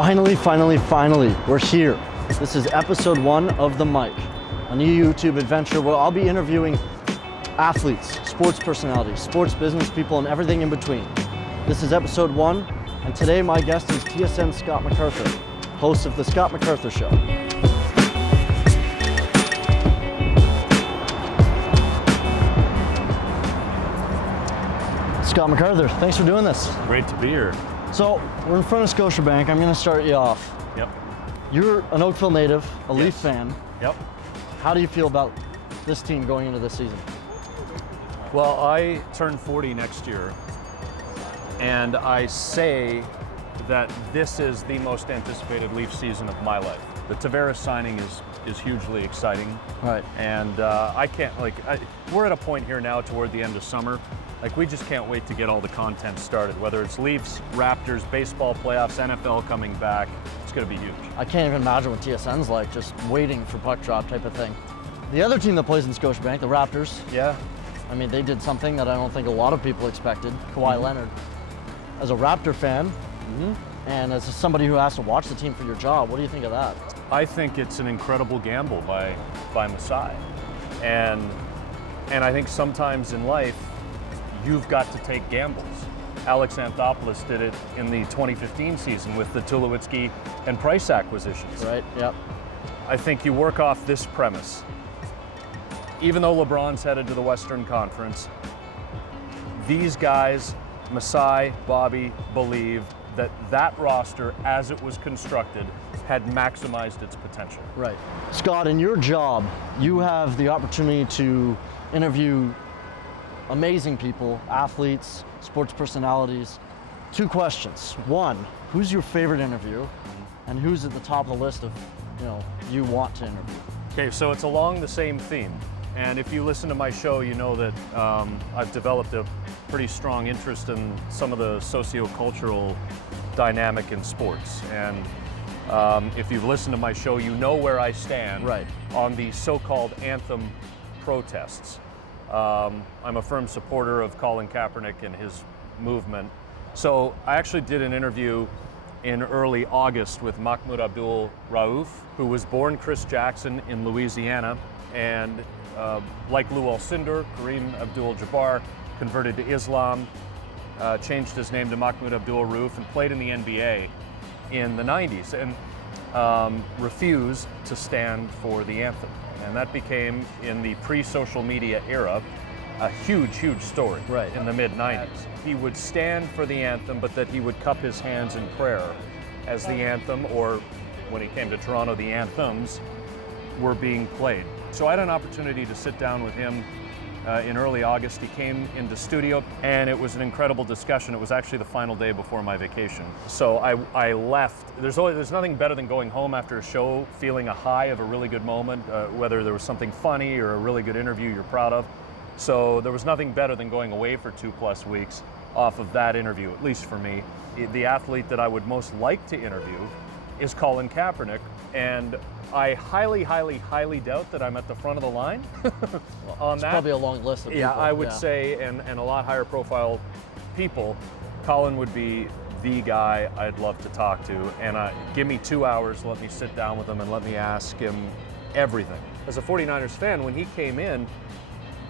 Finally, we're here. This is episode 1 of The Mike, a new YouTube adventure where I'll be interviewing athletes, sports personalities, sports business people, and everything in between. This is episode 1, and today my guest is TSN Scott MacArthur, host of The Scott MacArthur Show. Scott MacArthur, thanks for doing this. Great to be here. So, we're in front of Scotiabank. I'm going to start you off. Yep. You're an Oakville native, a Leaf fan. Yep. How do you feel about this team going into this season? Well, I turn 40 next year, and I say that this is the most anticipated Leaf season of my life. The Tavares signing is hugely exciting. Right. And I can't, we're at a point here now toward the end of summer. We just can't wait to get all the content started, whether it's Leafs, Raptors, baseball playoffs, NFL coming back. It's going to be huge. I can't even imagine what TSN's like, just waiting for puck drop type of thing. The other team that plays in Scotiabank, the Raptors. Yeah. I mean, they did something that I don't think a lot of people expected. Kawhi Leonard. As a Raptor fan, and as somebody who has to watch the team for your job, what do you think of that? I think it's an incredible gamble by Masai. And I think sometimes in life, you've got to take gambles. Alex Anthopoulos did it in the 2015 season with the Tulowitzki and Price acquisitions. Right, yep. I think you work off this premise. Even though LeBron's headed to the Western Conference, these guys, Masai, Bobby, believe that roster, as it was constructed, had maximized its potential. Right. Scott, in your job, you have the opportunity to interview amazing people, athletes, sports personalities. 2 questions. 1, who's your favorite interview? And who's at the top of the list of, you want to interview? Okay, so it's along the same theme. And if you listen to my show, you know that I've developed a pretty strong interest in some of the socio-cultural dynamic in sports. And if you've listened to my show, you know where I stand on the so-called anthem protests. I'm a firm supporter of Colin Kaepernick and his movement. So I actually did an interview in early August with Mahmoud Abdul-Rauf, who was born Chris Jackson in Louisiana, and like Lou Alcindor, Kareem Abdul-Jabbar converted to Islam, changed his name to Mahmoud Abdul-Rauf, and played in the NBA in the 90s, and refused to stand for the anthem. And that became, in the pre-social media era, a huge story in the mid-90s. He would stand for the anthem, but that he would cup his hands in prayer as the anthem, or when he came to Toronto, the anthems, were being played. So I had an opportunity to sit down with him in early August. He came into studio, and it was an incredible discussion. It was actually the final day before my vacation. So I left. There's nothing better than going home after a show feeling a high of a really good moment, whether there was something funny or a really good interview you're proud of. So there was nothing better than going away for 2+ weeks off of that interview, at least for me. The athlete that I would most like to interview is Colin Kaepernick, and I highly doubt that I'm at the front of the line on it's that. Probably a long list of people. Yeah, I would say, and a lot higher profile people, Colin would be the guy I'd love to talk to. And give me 2 hours, let me sit down with him and let me ask him everything. As a 49ers fan, when he came in,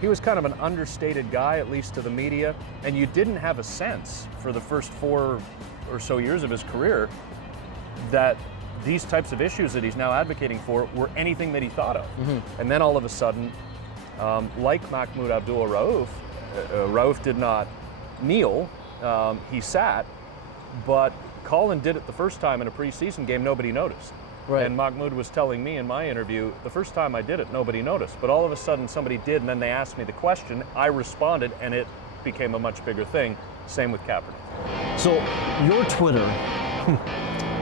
he was kind of an understated guy, at least to the media, and you didn't have a sense for the first 4 or so years of his career that these types of issues that he's now advocating for were anything that he thought of. And then all of a sudden, like Mahmoud Abdul-Rauf, Rauf did not kneel, he sat, but Colin did it the first time in a preseason game, nobody noticed. Right. And Mahmoud was telling me in my interview, the first time I did it, nobody noticed. But all of a sudden somebody did, and then they asked me the question, I responded, and it became a much bigger thing. Same with Kaepernick. So, your Twitter,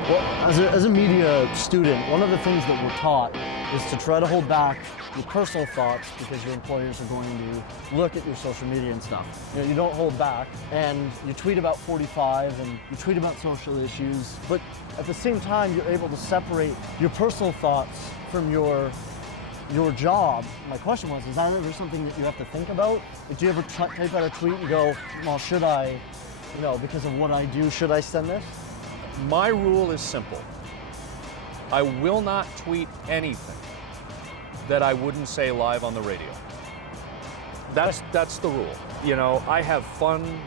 well, as a media student, one of the things that we're taught is to try to hold back your personal thoughts because your employers are going to look at your social media and stuff. You don't hold back, and you tweet about 45 and you tweet about social issues, but at the same time you're able to separate your personal thoughts from your job. My question was, is that ever something that you have to think about? Do you ever type out a tweet and go, well, should I, because of what I do, should I send this? My rule is simple. I will not tweet anything that I wouldn't say live on the radio. That's the rule. You know, I have fun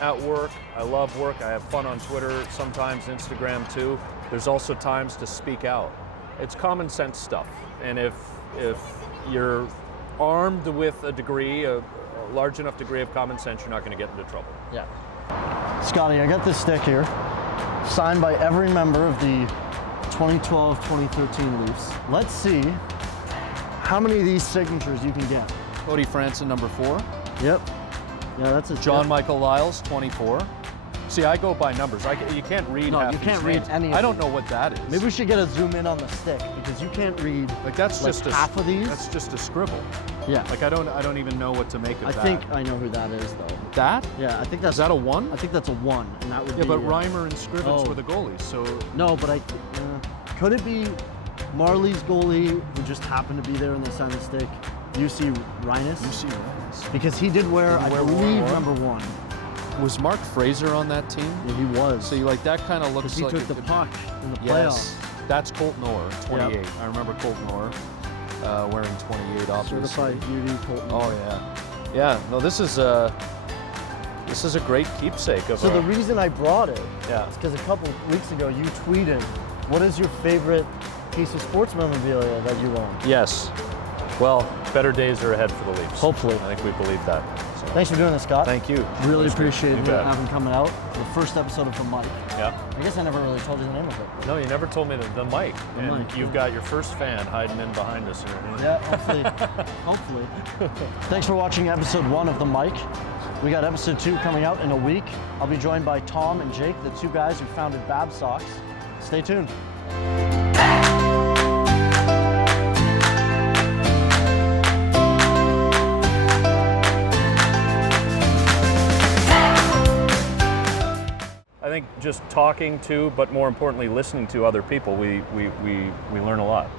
at work. I love work. I have fun on Twitter, sometimes Instagram too. There's also times to speak out. It's common sense stuff. And if you're armed with a large enough degree of common sense, you're not going to get into trouble. Yeah. Scotty, I got this stick here, signed by every member of the 2012-2013 Leafs. Let's see how many of these signatures you can get. Cody Franson, number 4. Yep. Yeah, that's a John Michael Lyles, 24. See, I go by numbers. You can't read No, half you can't these read names. any of I don't these. know what that is. Maybe we should get a zoom in on the stick because you can't read like that's like just half of these. That's just a scribble. Yeah. Like I don't even know what to make of I that. think I know who that is though. That? Yeah, I think that's. Is that a 1? I think that's a 1, and that would be. Yeah, but Reimer and Scrivens oh. were the goalies, so. No, but could it be Marley's goalie who just happened to be there and they signed the stick? UC Rhinus? UC Rhinus. Because he did wear, I believe, number 1. Was Mark Fraser on that team? Yeah, he was. So like that kind of looks he like took the puck in the yes, playoffs. that's Colt Noor, 28. Yep. I remember Colt Noor wearing 28, obviously. Certified beauty, Colton. Oh yeah, yeah. No, this is a great keepsake of. So the reason I brought it yeah. is because a couple weeks ago you tweeted, "What is your favorite piece of sports memorabilia that you own?" Yes. Well, better days are ahead for the Leafs. Hopefully. I think we believe that. So. Thanks for doing this, Scott. Thank you. Really appreciate You you bet. having coming out. The first episode of The Mike. Yeah. I guess I never really told you the name of it. No, you never told me the mic. The and mic, you've yeah. got your first fan hiding in behind us here. Yeah, hopefully. Thanks for watching episode 1 of The Mike. We got episode 2 coming out in a week. I'll be joined by Tom and Jake, the 2 guys who founded Bab Socks. Stay tuned. I think just talking to, but more importantly, listening to other people, we learn a lot.